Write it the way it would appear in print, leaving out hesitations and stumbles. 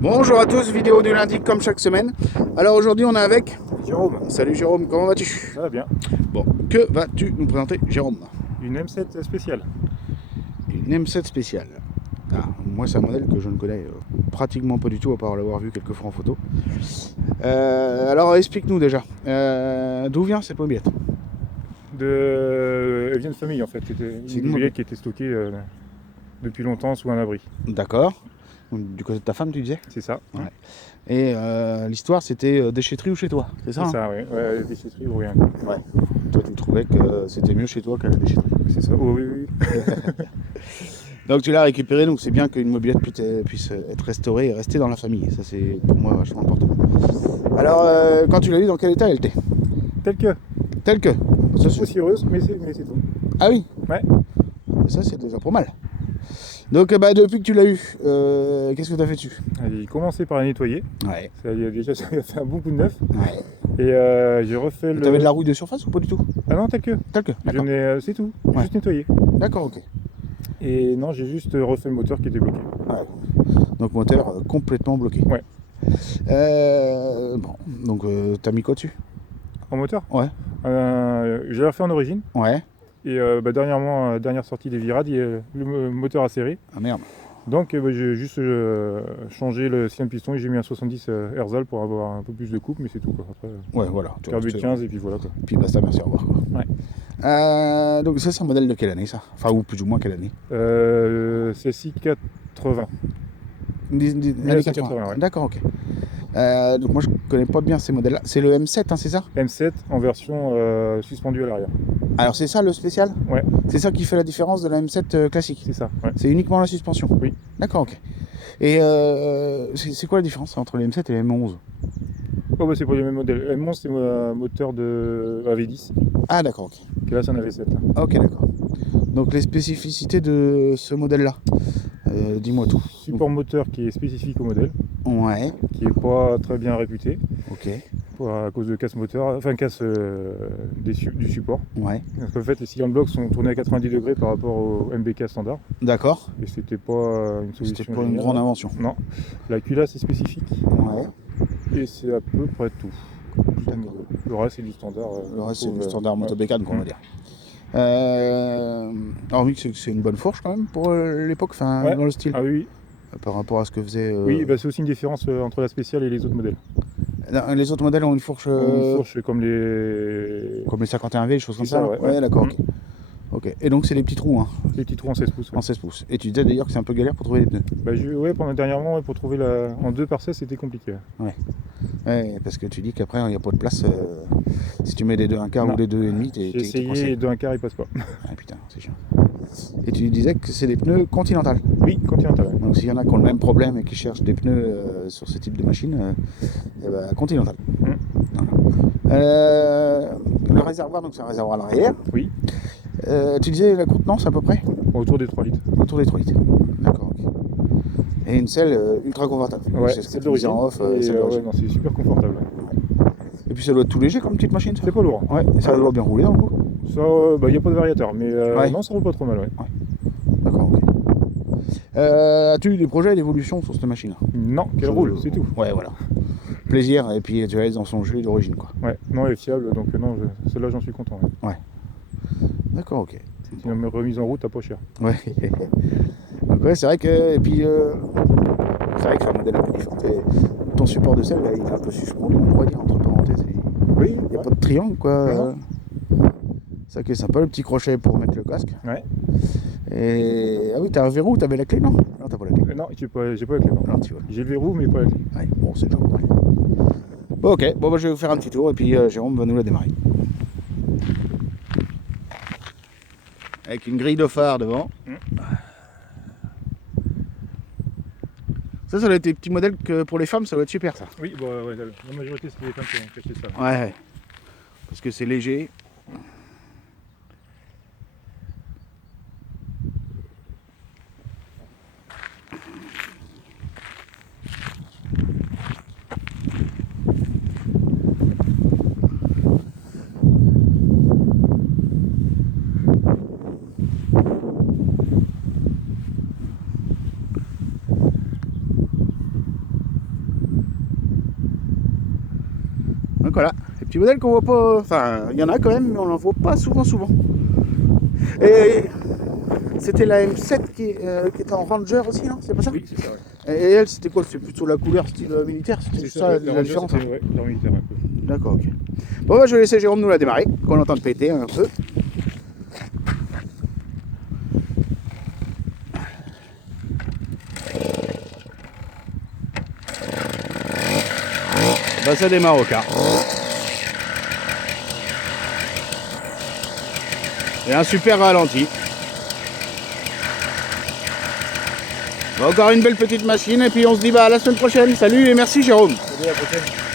Bonjour à tous, vidéo du lundi comme chaque semaine. Alors aujourd'hui on est avec Jérôme, Salut Jérôme, comment vas-tu? ça va bien. Bon, que vas-tu nous présenter Jérôme? Une M7 spéciale. Une M7 spéciale. Ah, moi c'est un modèle que je ne connais pratiquement pas du tout à part l'avoir vu quelques fois en photo. Alors explique-nous déjà, d'où vient cette mobilette? Elle vient de famille en fait. C'était C'est une mobilette qui était stockée depuis longtemps sous un abri. D'accord. Du côté de ta femme tu disais? C'est ça. Ouais. Et l'histoire c'était déchetterie ou chez toi, c'est ça? C'est ça, oui. Ouais, déchetterie ou rien. Ouais. Toi tu trouvais que c'était mieux chez toi qu'à la déchetterie. C'est ça. Oh, oui, oui. Donc tu l'as récupéré, donc c'est bien qu'une mobilette puisse être restaurée et rester dans la famille. Ça c'est pour moi vachement important. Alors quand tu l'as eu, dans quel état elle était? Tel que. Tel que. Ça, Poussiéreuse, mais c'est tout. Ah oui. Ouais. Ça c'est déjà pas mal. Donc depuis que tu l'as eu, qu'est-ce que tu as fait dessus? J'ai commencé par la nettoyer. Ouais. Ça y a déjà ça a fait un bon coup de neuf. Ouais. Et j'ai refait le. T'avais de la rouille de surface ou pas du tout? Ah non, tel que. Tel que. Je D'accord. c'est tout. Ouais. Juste nettoyé. D'accord, ok. Et non, j'ai juste refait le moteur qui était bloqué. Ouais. Donc moteur complètement bloqué. Ouais. Bon, donc t'as mis quoi dessus? En moteur? Ouais. Je l'ai refait en origine. Ouais. Et dernièrement, dernière sortie des virades, le moteur a serré. Ah merde. Donc j'ai juste changé le système piston et j'ai mis un 70 Erzal pour avoir un peu plus de coupe, mais c'est tout quoi. Après, Ouais, voilà. carbu de 15 et puis voilà quoi. Puis basta, merci, au revoir quoi. Ouais. Donc ça c'est un modèle de quelle année ça? Enfin ou plus ou moins quelle année? C'est 680. Années 1980, ouais. D'accord, ok. Donc moi je connais pas bien ces modèles-là. C'est le M7, hein, c'est ça? M7 en version suspendue à l'arrière. Alors c'est ça le spécial? Ouais. C'est ça qui fait la différence de la M7 classique? C'est ça, ouais. C'est uniquement la suspension? Oui. D'accord, ok. Et c'est quoi la différence entre le M7 et le M11? Oh bah c'est pas les mêmes modèles. M11 c'est un moteur de AV10, Ah d'accord, ok. que là c'est un AV7. Ok, d'accord. Donc les spécificités de ce modèle-là, dis-moi tout. Support moteur qui est spécifique au modèle, Ouais, qui est pas très bien réputé. ok, À cause de casse moteur, enfin casse du support. ouais. Parce qu'en fait, les cylindres blocs sont tournés à 90 degrés par rapport au MBK standard. D'accord. Et c'était pas une solution. C'était pas une géniale. grande invention. Non. La culasse est spécifique. Ouais. Et c'est à peu près tout. Le reste, c'est du standard. Le reste, c'est du standard motobécane, quoi, on va dire. Hormis que c'est une bonne fourche quand même pour l'époque, enfin Ouais. dans le style, Ah oui, par rapport à ce que faisait. oui. Bah, c'est aussi une différence entre la spéciale et les autres modèles. Les autres modèles ont une fourche. Une fourche comme les 51V, des choses comme C'est ça. ça, Ouais, ouais. d'accord, Mm. ok. Ok. Et donc c'est les petits trous, hein, Les petits trous en 16 pouces. Ouais. en 16 pouces. Et tu disais d'ailleurs que c'est un peu galère pour trouver les pneus. Bah, ouais, pendant dernièrement, ouais, pour trouver en 2 par 16, c'était compliqué. Ouais, parce que tu dis qu'après il n'y a pas de place. Si tu mets des 2 1/4 Non. ou des 2 1/2, t'es J'ai essayé, coincé. et de 1 quart, il passe pas. Ah putain, c'est chiant. Et tu disais que c'est des pneus Continental. Oui, Continental. Donc s'il y en a qui ont le même problème et qui cherchent des pneus sur ce type de machine, eh ben, Continental. Mm. Voilà. Le réservoir, donc c'est un réservoir à l'arrière. Oui, Tu disais la contenance à peu près? autour des 3 litres. Autour des 3 litres. D'accord, ok. Et une selle ultra confortable. Ouais, c'est ce que c'est tu disais d'origine. en off. Et, celle ouais, d'origine. non, c'est super confortable. Et puis ça doit être tout léger comme petite machine, ça? C'est pas lourd. Ouais, et ça doit bien rouler dans le coup. Ça, bah, y a pas de variateur, mais Ouais. non, ça roule pas trop mal, ouais. D'accord, ok. As-tu eu des projets d'évolution sur cette machine? Non, qu'elle roule, c'est tout. Ouais, voilà. Plaisir, et puis tu restes dans son jeu d'origine, quoi. Ouais, non, elle est fiable, donc non, celle-là, j'en suis content. Ouais. D'accord, ok. C'est une remise en route à pas cher. Ouais. Donc ouais, c'est vrai que. Et puis. C'est vrai que c'est un modèle un peu différent. Ton support de selle, là, il est un peu suspendu, on pourrait dire, entre parenthèses. Oui, Il n'y a pas de triangle, quoi. C'est ça qui est sympa, le petit crochet pour mettre le casque. Ouais. Et. Ah oui, t'as un verrou, t'avais la clé, non? Non, t'as pas la clé. Non, j'ai pas la clé. Non. Non, tu vois. J'ai le verrou, mais pas la clé. Ouais, bon, c'est déjà pas mal. Bon, ok, bon, bah, je vais vous faire un petit tour et puis Jérôme va nous la démarrer. Avec une grille de phare devant. Ça doit être des petits modèles que pour les femmes, ça doit être super, ça. Oui, bah, ouais, la majorité, c'est les femmes qui ont caché ça. Ouais, parce que c'est léger. voilà. Les petits modèles qu'on voit pas... Enfin, il y en a quand même, mais on n'en voit pas souvent. Et c'était la M7 qui était en Ranger aussi, non? C'est pas ça? Oui, c'est ça, ouais. Et elle, c'était quoi? C'est plutôt la couleur style militaire? C'était C'est ça la la Ranger, différence? c'était, ouais, dans le militaire un peu. D'accord, ok. Bon, bah, je vais laisser Jérôme nous la démarrer, qu'on entend péter un peu. Bah, ça démarre au quart. Et un super ralenti. Bah, encore une belle petite machine et puis on se dit bah à la semaine prochaine. Salut et merci Jérôme. Salut, à la prochaine.